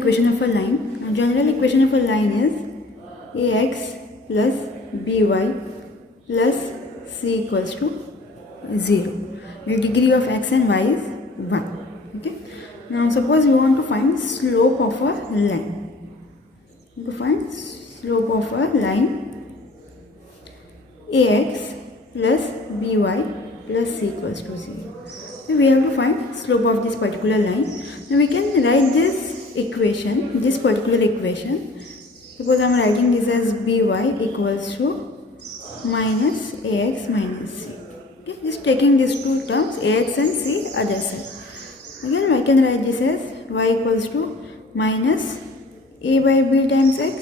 equation of a line. A general equation of a line is ax plus by plus c equals to 0. The degree of x and y is 1. Okay. Now suppose we want to find slope of a line. To find slope of a line, ax plus by plus c equals to 0. So we have to find slope of this particular line. Now we can write this equation, this particular equation. Suppose I am writing this as by equals to minus ax minus c. Okay, just taking these two terms, ax and c other side. Again I can write this as y equals to minus a by b times x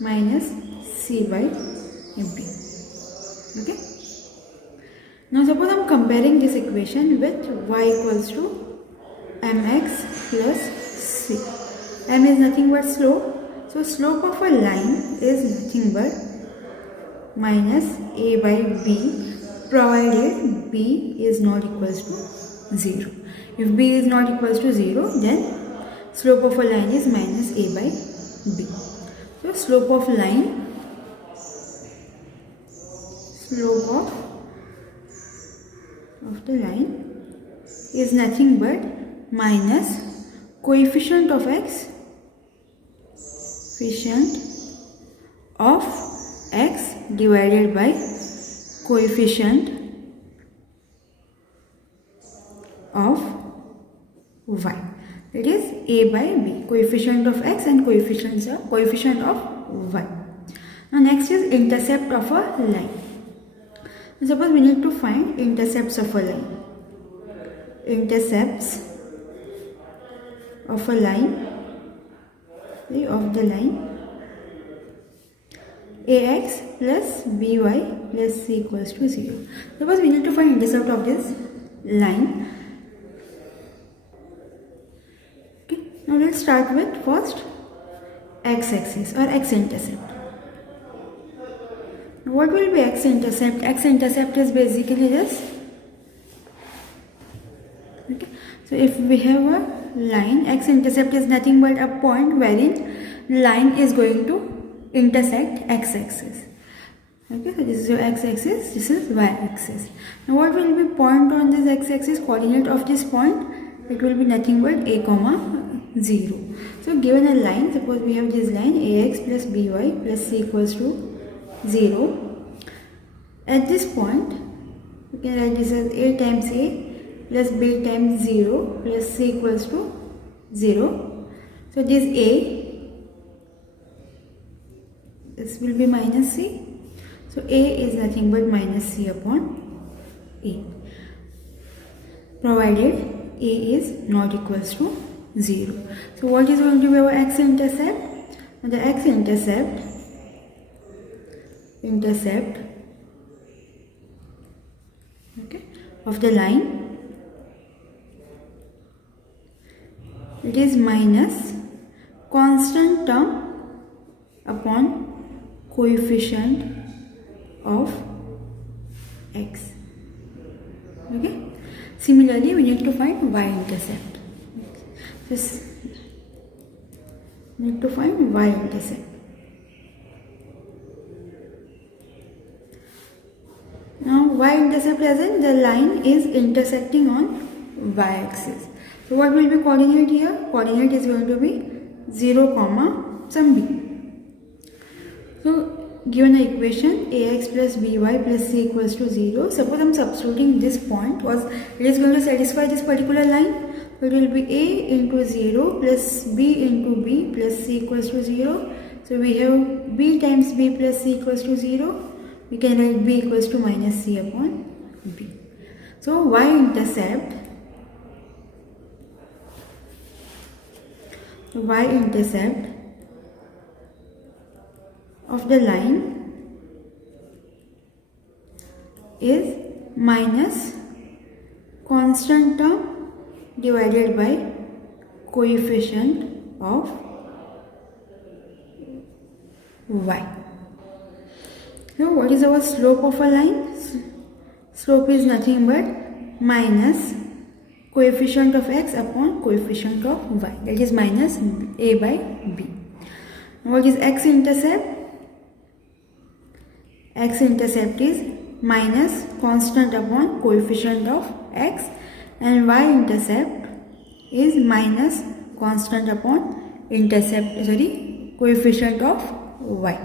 minus c by b. Okay. Now suppose I am comparing this equation with y equals to mx plus c. M is nothing but slope. So slope of a line is nothing but minus a by b, provided b is not equals to 0. If b is not equals to 0, then slope of a line is minus a by b. So slope of line, slope of the line is nothing but minus coefficient of x, coefficient of x divided by coefficient of y. It is a by b, coefficient of x and coefficient of y. Now next is intercept of a line. Suppose we need to find intercepts of a line. Intercepts of a line, of the line ax plus by plus c equals to 0. Suppose we need to find intercept of this line. Okay. Now let's start with first x-axis or x-intercept. What will be x-intercept? X-intercept is basically this. Okay. So if we have a line, x-intercept is nothing but a point wherein line is going to intersect x-axis. Okay, so this is your x-axis, this is y-axis. Now what will be point on this x-axis? Coordinate of this point, it will be nothing but a comma 0. So given a line, suppose we have this line ax plus by plus c equals to 0. At this point, we can write this as a times a plus b times 0 plus c equals to 0. So this a, this will be minus c. So a is nothing but minus c upon a, provided a is not equals to 0. So what is going to be our x-intercept? The x-intercept okay, of the line, it is minus constant term upon coefficient of x. Okay. Similarly, we need to find y-intercept. Just need to find y-intercept. Now y-intercept as in the line is intersecting on y-axis. So what will be coordinate here? Coordinate is going to be 0 comma some b. So given an equation ax plus by plus c equals to 0. Suppose I am substituting this point, was it is going to satisfy this particular line. So it will be a into 0 plus b into b plus c equals to 0. So we have b times b plus c equals to 0. We can write b equals to minus c upon b. So y-intercept of the line is minus constant term divided by coefficient of y. Now what is our slope of a line? Slope is nothing but minus coefficient of x upon coefficient of y, that is minus a by b. What is x-intercept? X-intercept is minus constant upon coefficient of x, and y-intercept is minus constant upon coefficient of y.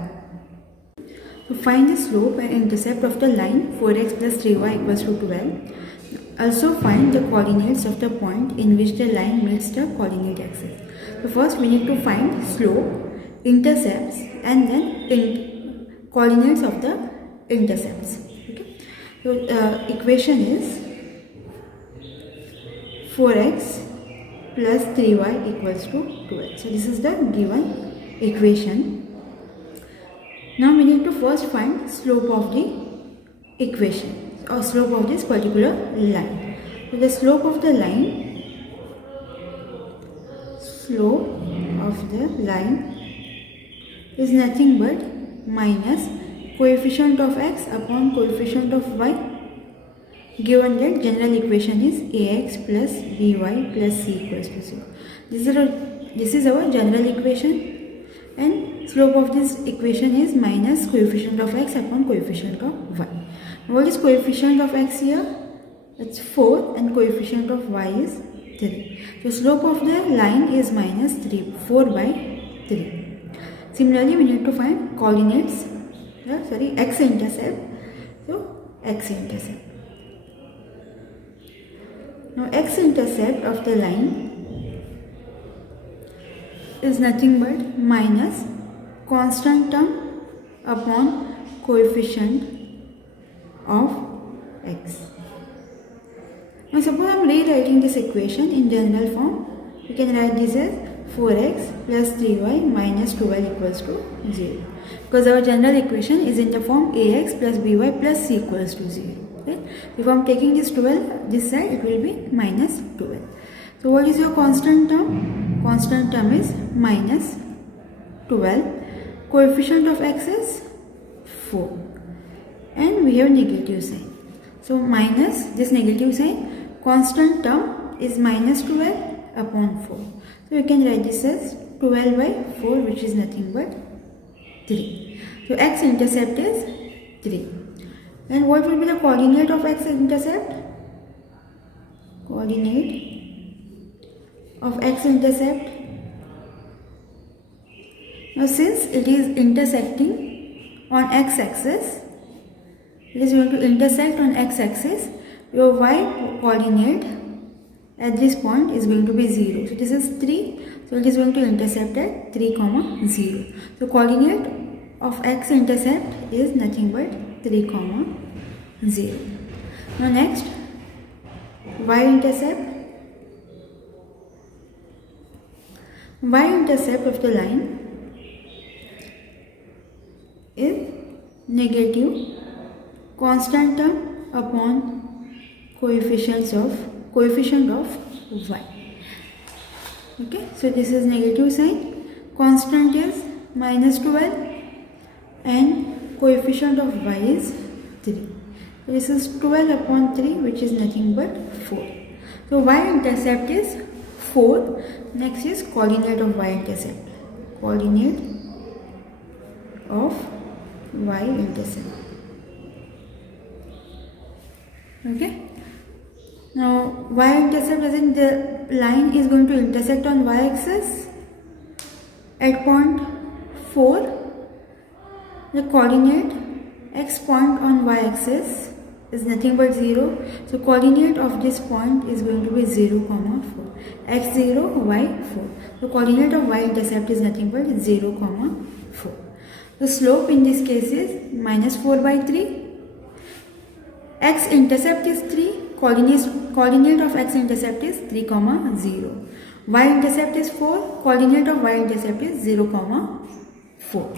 So find the slope and intercept of the line 4x plus 3y equals to 12. Also find the coordinates of the point in which the line meets the coordinate axis. So first we need to find slope, intercepts, and then coordinates of the intercepts. Okay. So equation is 4x plus 3y equals to 12. So this is the given equation. Now we need to first find slope of the equation or slope of this particular line. So the slope of the line is nothing but minus coefficient of x upon coefficient of y, given that general equation is ax plus by plus c equals to 0. This is our general equation, and slope of this equation is minus coefficient of x upon coefficient of y. What is coefficient of x here? It's 4, and coefficient of y is 3. So slope of the line is minus 4 by 3. Similarly, we need to find coordinates, x-intercept. So x-intercept. Now x-intercept of the line is nothing but minus constant term upon coefficient of x. Now suppose I am rewriting this equation in general form. We can write this as 4x plus 3y minus 12 equals to 0, because our general equation is in the form ax plus by plus c equals to 0. Okay? If I am taking this 12 this side, it will be minus 12. So what is your constant term? Constant term is minus 12. Coefficient of x is 4, and we have negative sign. So minus this negative sign, constant term is minus 12 upon 4. So we can write this as 12 by 4, which is nothing but 3. So x-intercept is 3. And what will be the coordinate of x-intercept? Coordinate of x-intercept. Now since it is intersecting on x-axis, it is going to intersect on x-axis, your y coordinate at this point is going to be 0. So this is 3. So it is going to intercept at 3, 0. So coordinate of x-intercept is nothing but 3, 0. Now next, y-intercept. Y-intercept of the line is negative constant term upon coefficient of y. Okay, so this is negative sign. Constant is minus 12 and coefficient of y is 3. So this is 12 upon 3, which is nothing but 4. So y-intercept is 4. Next is coordinate of y-intercept. Coordinate of y-intercept. Okay. Now y-intercept as in the line is going to intersect on y-axis at point 4. The coordinate x point on y-axis is nothing but 0. So coordinate of this point is going to be 0, 4. x0, y4. The coordinate of y-intercept is nothing but 0, 4. The slope in this case is minus 4 by 3. X-intercept is 3. Coordinate of x-intercept is 3, 0. Y-intercept is 4. Coordinate of y-intercept is 0, 4.